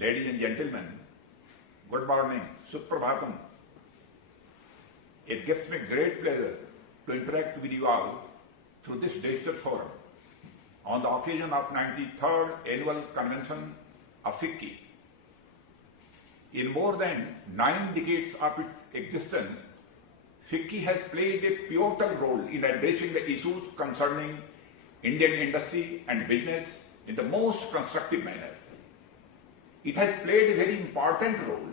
Ladies and gentlemen, good morning, Suprabhatam. It gives me great pleasure to interact with you all through this digital forum on the occasion of 93rd Annual Convention of FICCI. In more than 9 decades of its existence, FICCI has played a pivotal role in addressing the issues concerning Indian industry and business in the most constructive manner. It has played a very important role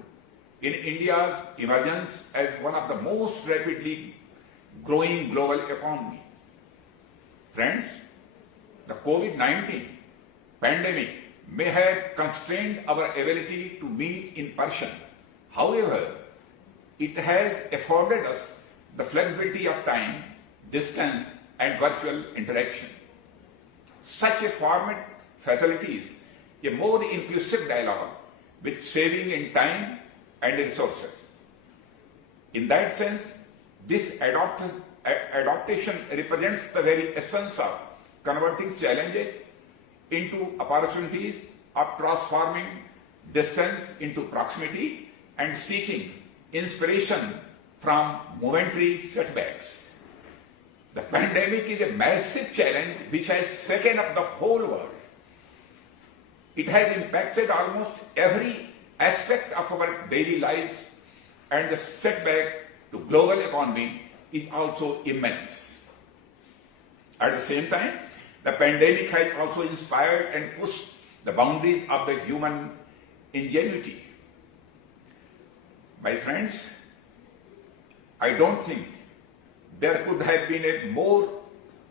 in India's emergence as one of the most rapidly growing global economies. Friends, the COVID-19 pandemic may have constrained our ability to meet in person. However, it has afforded us the flexibility of time, distance, and virtual interaction. Such a format facilitates a more inclusive dialogue with saving in time and resources. In that sense, this adaptation represents the very essence of converting challenges into opportunities, of transforming distance into proximity, and seeking inspiration from momentary setbacks. The pandemic is a massive challenge which has shaken up the whole world. It has impacted almost every aspect of our daily lives, and the setback to global economy is also immense. At the same time, the pandemic has also inspired and pushed the boundaries of the human ingenuity. My friends, I don't think there could have been a more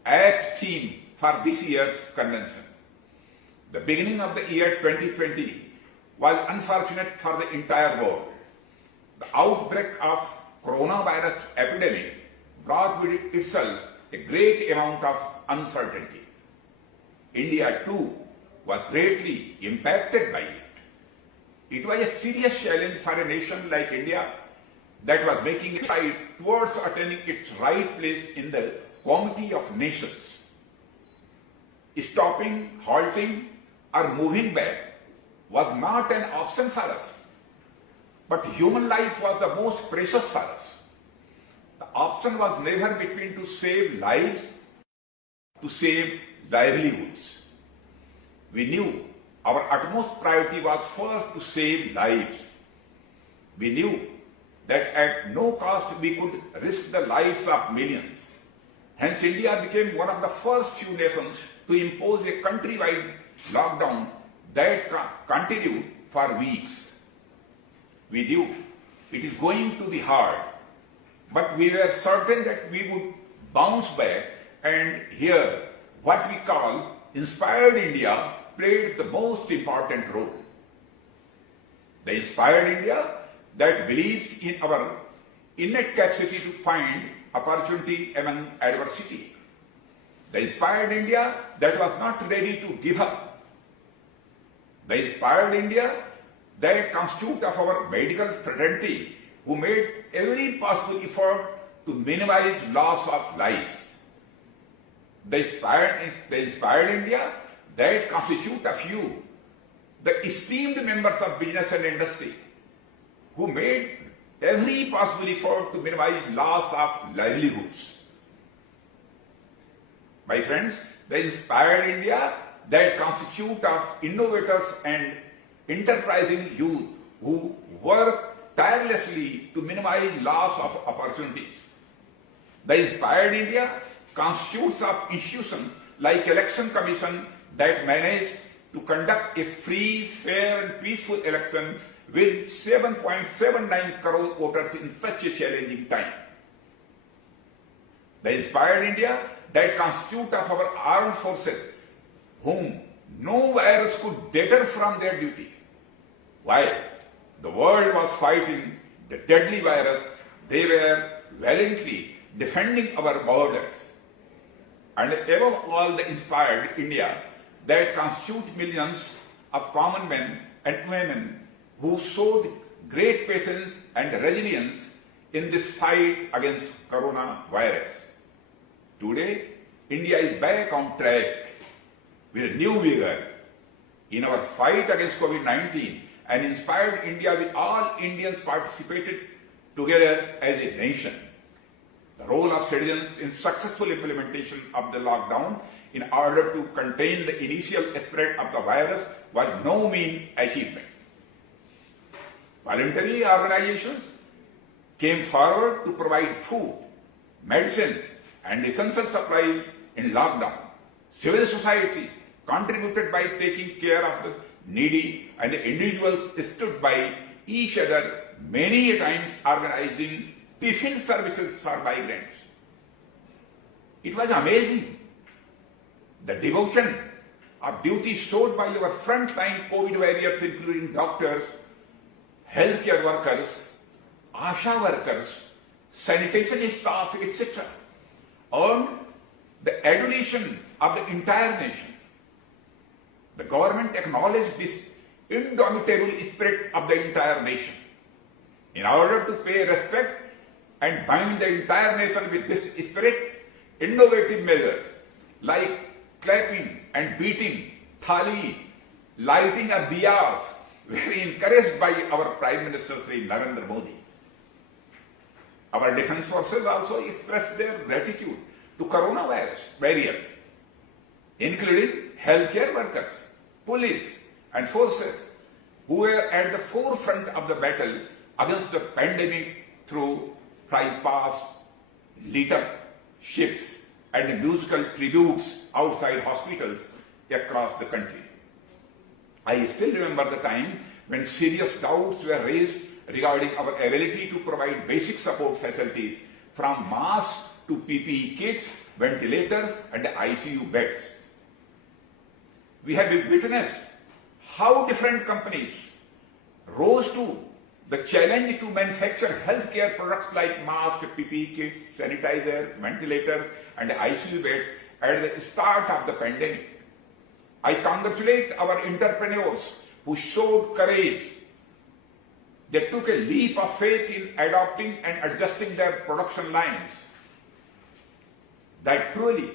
apt theme for this year's convention. The beginning of the year 2020 was unfortunate for the entire world. The outbreak of coronavirus epidemic brought with itself a great amount of uncertainty. India too was greatly impacted by it. It was a serious challenge for a nation like India that was making a stride towards attaining its right place in the comity of nations. Stopping, halting, or moving back was not an option for us, but human life was the most precious for us. The option was never between to save lives, to save livelihoods. We knew our utmost priority was first to save lives. We knew that at no cost we could risk the lives of millions. Hence, India became one of the first few nations to impose a countrywide lockdown that continued for weeks. We knew it is going to be hard, but we were certain that we would bounce back, and here what we call Inspired India played the most important role. The Inspired India that believes in our innate capacity to find opportunity among adversity. The Inspired India that was not ready to give up. The Inspired India that constitutes of our medical fraternity who made every possible effort to minimize loss of lives. The inspired India that constitutes of you, the esteemed members of business and industry, who made every possible effort to minimize loss of livelihoods. My friends, the inspired India that constitutes of innovators and enterprising youth who work tirelessly to minimize loss of opportunities. The inspired India constitutes of institutions like Election Commission that managed to conduct a free, fair and peaceful election with 7.79 crore voters in such a challenging time. The inspired India that constitutes of our armed forces whom no virus could deter from their duty. While the world was fighting the deadly virus, they were valiantly defending our borders. And above all, the inspired India that constitutes millions of common men and women who showed great patience and resilience in this fight against coronavirus. Today, India is back on track with a new vigor. In our fight against COVID-19, and inspired India with all Indians participated together as a nation. The role of citizens in successful implementation of the lockdown in order to contain the initial spread of the virus was no mean achievement. Voluntary organizations came forward to provide food, medicines, and essential supplies in lockdown. Civil society contributed by taking care of the needy, and the individuals stood by each other many a times organizing tiffin services for migrants. It was amazing. The devotion of duty showed by our frontline COVID warriors, including doctors, healthcare workers, ASHA workers, sanitation staff, etc., earned the adulation of the entire nation. The government acknowledged this indomitable spirit of the entire nation. In order to pay respect and bind the entire nation with this spirit, innovative measures like clapping and beating, thali, lighting of diyas were encouraged by our Prime Minister Sri Narendra Modi. Our defense forces also expressed their gratitude to coronavirus warriors, including healthcare workers, police, and forces who were at the forefront of the battle against the pandemic through fly-past, lit-up ships, and musical tributes outside hospitals across the country. I still remember the time when serious doubts were raised regarding our ability to provide basic support facilities from masks to PPE kits, ventilators, and ICU beds. We have witnessed how different companies rose to the challenge to manufacture healthcare products like masks, PPE kits, sanitizers, ventilators, and ICU beds at the start of the pandemic. I congratulate our entrepreneurs who showed courage. They took a leap of faith in adopting and adjusting their production lines. That truly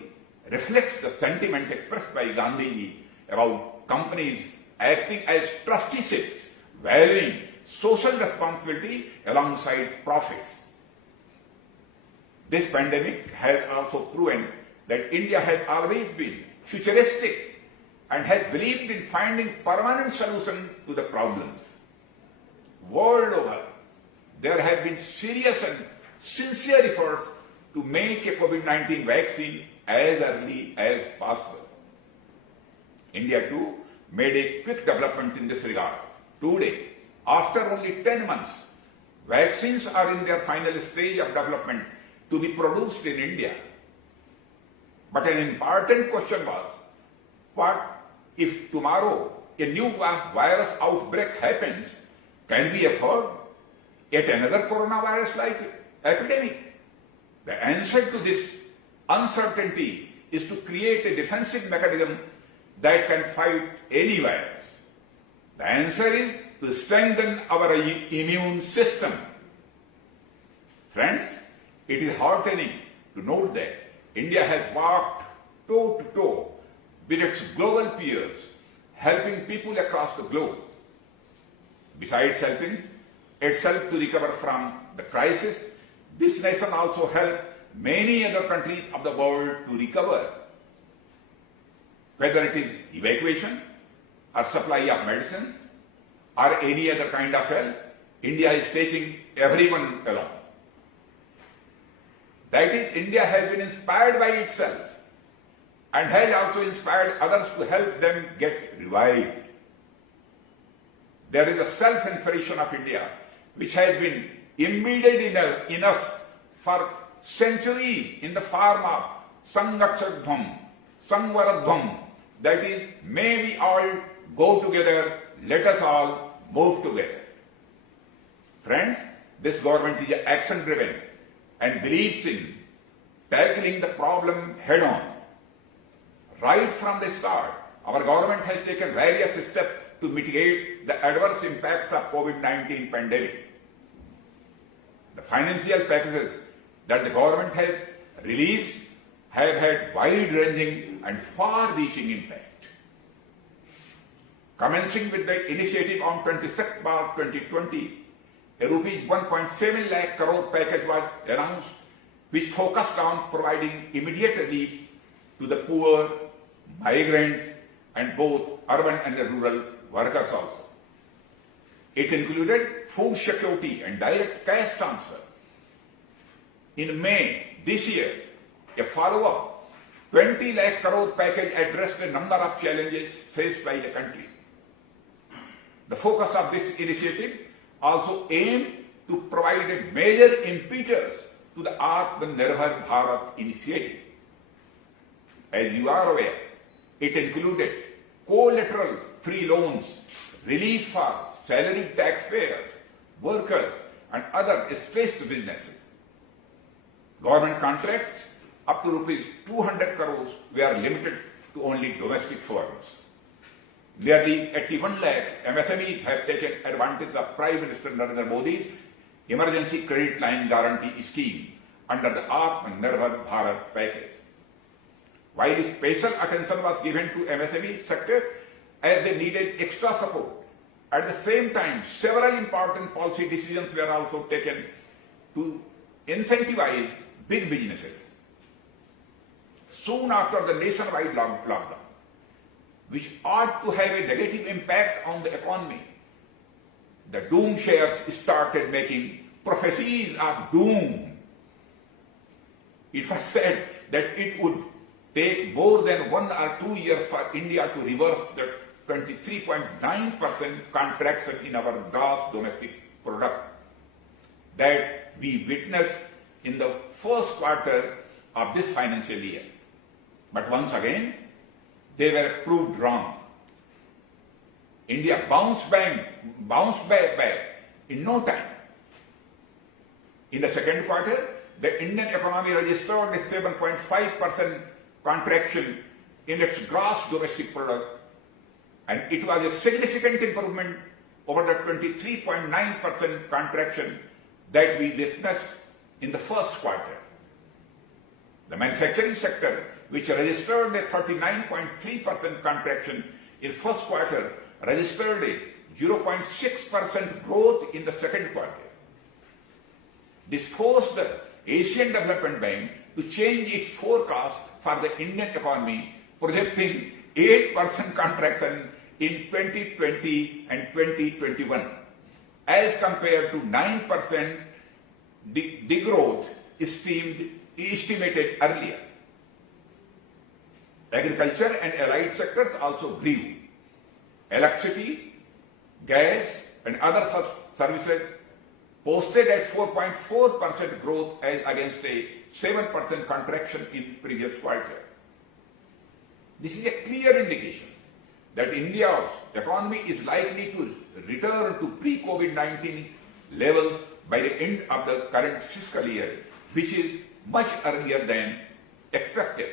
reflects the sentiment expressed by Gandhiji about companies acting as trusteeships, valuing social responsibility alongside profits. This pandemic has also proven that India has always been futuristic and has believed in finding permanent solutions to the problems. World over, there have been serious and sincere efforts to make a COVID-19 vaccine as early as possible. India too made a quick development in this regard. Today, after only 10 months, vaccines are in their final stage of development to be produced in India. But an important question was, what if tomorrow a new virus outbreak happens? Can we afford yet another coronavirus-like epidemic? The answer to this uncertainty is to create a defensive mechanism that can fight any virus. The answer is to strengthen our immune system. Friends, it is heartening to note that India has walked toe-to-toe with its global peers, helping people across the globe. Besides helping itself to recover from the crisis, this nation also helped many other countries of the world to recover. Whether it is evacuation or supply of medicines or any other kind of help, India is taking everyone along. That is, India has been inspired by itself and has also inspired others to help them get revived. There is a self-inspiration of India which has been embedded in us for centuries in the form of Sangakshadhvam, Sangvaradhvam, that is, may we all go together, let us all move together. Friends, this government is action-driven and believes in tackling the problem head-on. Right from the start, our government has taken various steps to mitigate the adverse impacts of COVID-19 pandemic. The financial packages that the government has released have had wide-ranging and far-reaching impact. Commencing with the initiative on 26th March 2020, a rupees 1.7 lakh crore package was announced, which focused on providing immediate relief to the poor, migrants, and both urban and rural workers also. It included food security and direct cash transfer. In May this year, a follow-up 20 lakh crore package addressed a number of challenges faced by the country. The focus of this initiative also aimed to provide a major impetus to the Atmanirbhar Bharat initiative. As you are aware, it included collateral free loans, relief for salaried taxpayers, workers, and other stressed businesses. Government contracts up to rupees 200 crores were limited to only domestic firms. Nearly 81 lakh MSMEs have taken advantage of Prime Minister Narendra Modi's Emergency Credit Line Guarantee Scheme under the Atmanirbhar Bharat package. While special attention was given to MSME sector as they needed extra support, at the same time several important policy decisions were also taken to incentivize big businesses. Soon after the nationwide lockdown, which ought to have a negative impact on the economy, the doom shares started making prophecies of doom. It was said that it would take more than 1 or 2 years for India to reverse the 23.9% contraction in our gross domestic product that we witnessed in the first quarter of this financial year. But once again, they were proved wrong. India bounced back in no time. In the second quarter, the Indian economy registered a 7.5% contraction in its gross domestic product, and it was a significant improvement over the 23.9% contraction that we witnessed in the first quarter. The manufacturing sector, which registered a 39.3% contraction in first quarter, registered a 0.6% growth in the second quarter. This forced the Asian Development Bank to change its forecast for the Indian economy, projecting 8% contraction in 2020 and 2021, as compared to 9% degrowth estimated earlier. Agriculture and allied sectors also grew. Electricity, gas, and other services posted at 4.4% growth as against a 7% contraction in previous quarter. This is a clear indication that India's economy is likely to return to pre-COVID-19 levels by the end of the current fiscal year, which is much earlier than expected.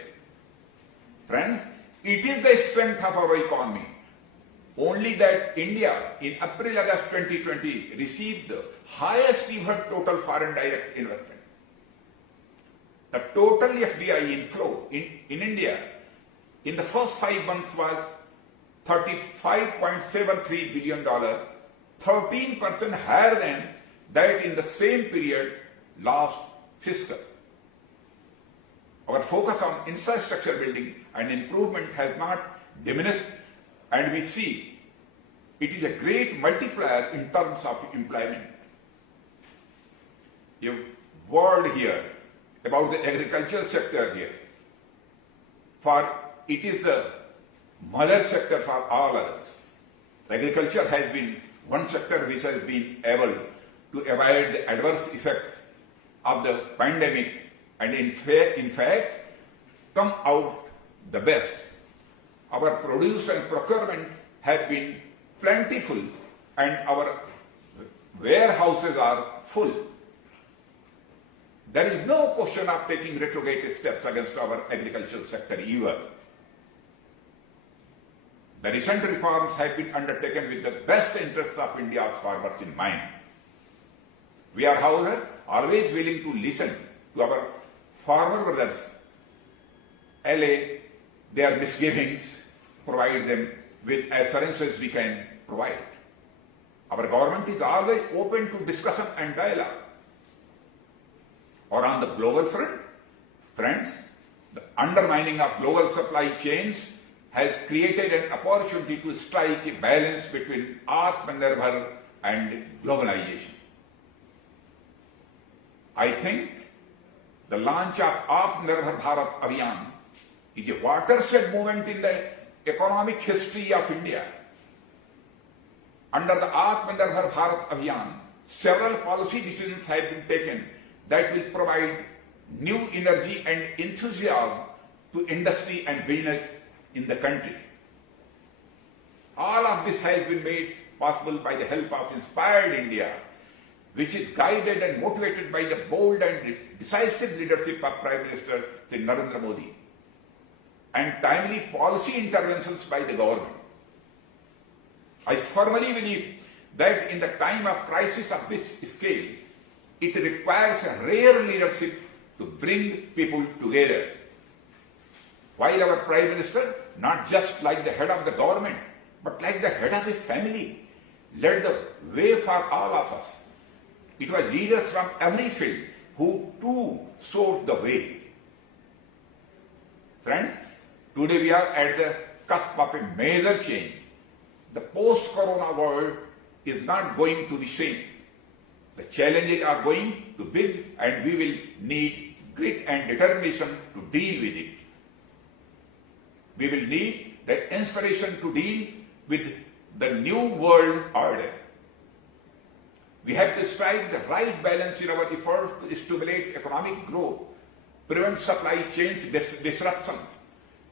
Friends, it is the strength of our economy only that India in April-August 2020 received the highest ever total foreign direct investment. The total FDI inflow in India in the first 5 months was $35.73 billion, 13% higher than that in the same period last fiscal. Our focus on infrastructure building and improvement has not diminished, and we see it is a great multiplier in terms of employment. A word here about the agricultural sector here. For it is the mother sector for all others. Agriculture has been one sector which has been able to avoid the adverse effects of the pandemic and in fact come out the best. Our produce and procurement have been plentiful and our warehouses are full. There is no question of taking retrograde steps against our agricultural sector either. The recent reforms have been undertaken with the best interests of India's farmers in mind. We are, however, always willing to listen to our farmer brothers, allay their misgivings, provide them with assurances we can provide. Our government is always open to discussion and dialogue. Or on the global front, friends, the undermining of global supply chains has created an opportunity to strike a balance between Atmanirbhar and globalization. I think the launch of Atmanirbhar Bharat Abhiyan is a watershed moment in the economic history of India. Under the Atmanirbhar Bharat Abhiyan, several policy decisions have been taken that will provide new energy and enthusiasm to industry and business in the country. All of this has been made possible by the help of Inspired India, which is guided and motivated by the bold and decisive leadership of Prime Minister Shri Narendra Modi and timely policy interventions by the government. I firmly believe that in the time of crisis of this scale, it requires a rare leadership to bring people together. While our Prime Minister, not just like the head of the government, but like the head of a family, led the way for all of us. It was leaders from every field who too showed the way. Friends, today we are at the cusp of a major change. The post-corona world is not going to be same. The challenges are going to be big and we will need grit and determination to deal with it. We will need the inspiration to deal with the new world order. We have to strike the right balance in our efforts to stimulate economic growth, prevent supply chain disruptions,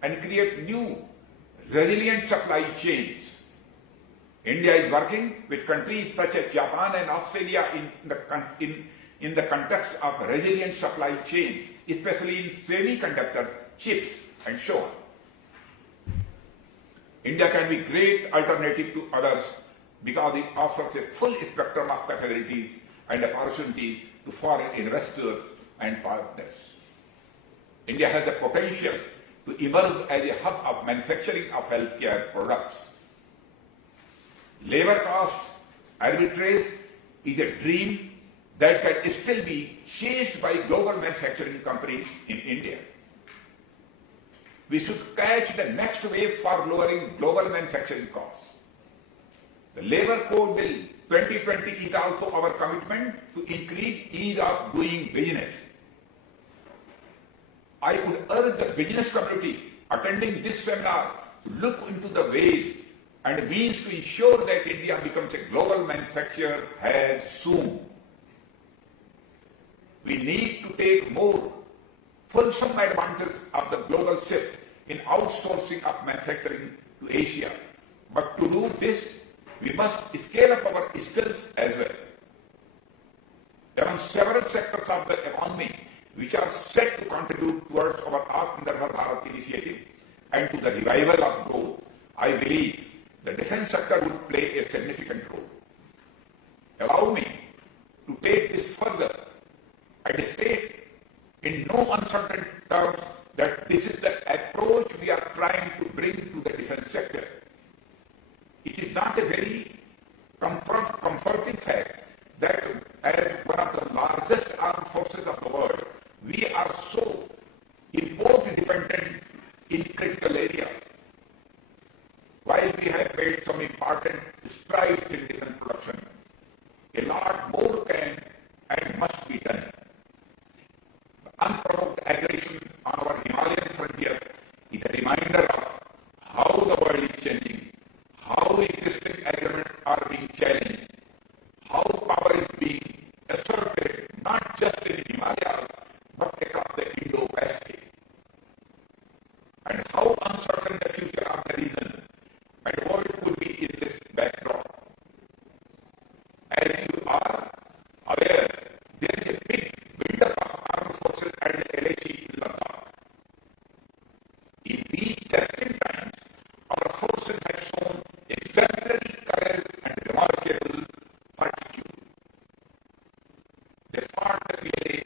and create new resilient supply chains. India is working with countries such as Japan and Australia in the context of resilient supply chains, especially in semiconductors, chips, and so on. India can be a great alternative to others because it offers a full spectrum of capabilities and opportunities to foreign investors and partners. India has the potential to emerge as a hub of manufacturing of healthcare products. Labor cost arbitrage is a dream that can still be chased by global manufacturing companies in India. We should catch the next wave for lowering global manufacturing costs. The Labour Code Bill 2020 is also our commitment to increase ease of doing business. I would urge the business community attending this seminar to look into the ways and means to ensure that India becomes a global manufacturer as soon. We need to take more fulsome advantage of the global shift in outsourcing of manufacturing to Asia. But to do this, we must scale up our skills as well. There are several sectors of the economy which are set to contribute towards our Atmanirbhar Bharat initiative and to the revival of growth. I believe the defense sector would play a significant role. Allow me to take this further and state in no uncertain terms that this is the approach we are trying to bring to the defense sector. It is not a very comforting fact that as one of the largest armed forces of the world, we are so import dependent in critical areas. While we have made some important strides in defense production, a lot more can and must be done. The unprovoked aggression on our Himalayan frontiers is a reminder of how the world is changing, how existing agreements are being challenged, how power is being asserted not just in the Himalayas but across the Indo-Pacific, and how uncertain the future of the region and world could be in this backdrop. As you are aware, there is a big build-up of armed forces and LAC in Ladakh. In these testing times, our forces have shown exemplary courage and remarkable fortitude. They fought the PLA